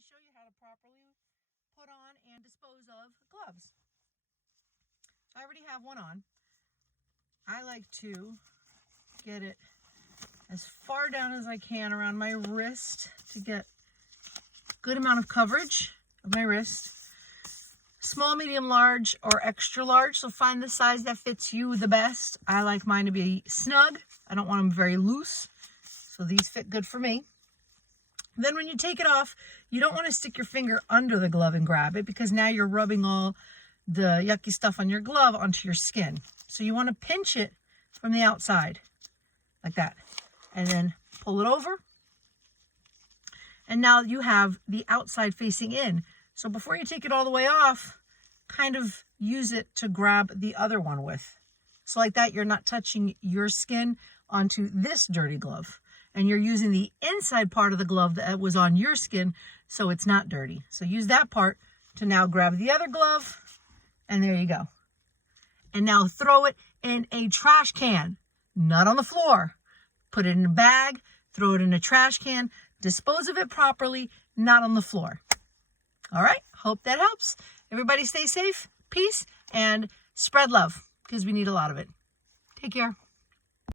to show you how to properly put on and dispose of gloves. I already have one on. I like to get it as far down as I can around my wrist to get a good amount of coverage of my wrist. Small, medium, large, or extra large. So find the size that fits you the best. I like mine to be snug. I don't want them very loose. So these fit good for me. Then when you take it off, you don't want to stick your finger under the glove and grab it, because now you're rubbing all the yucky stuff on your glove onto your skin. So you want to pinch it from the outside like that, and then pull it over. And now you have the outside facing in. So before you take it all the way off, kind of use it to grab the other one with. So like that, you're not touching your skin onto this dirty glove. And you're using the inside part of the glove that was on your skin, so it's not dirty. So use that part to now grab the other glove, and there you go. And now throw it in a trash can, not on the floor. Put it in a bag, throw it in a trash can, dispose of it properly, not on the floor. All right, hope that helps. Everybody stay safe, peace, and spread love, because we need a lot of it. Take care.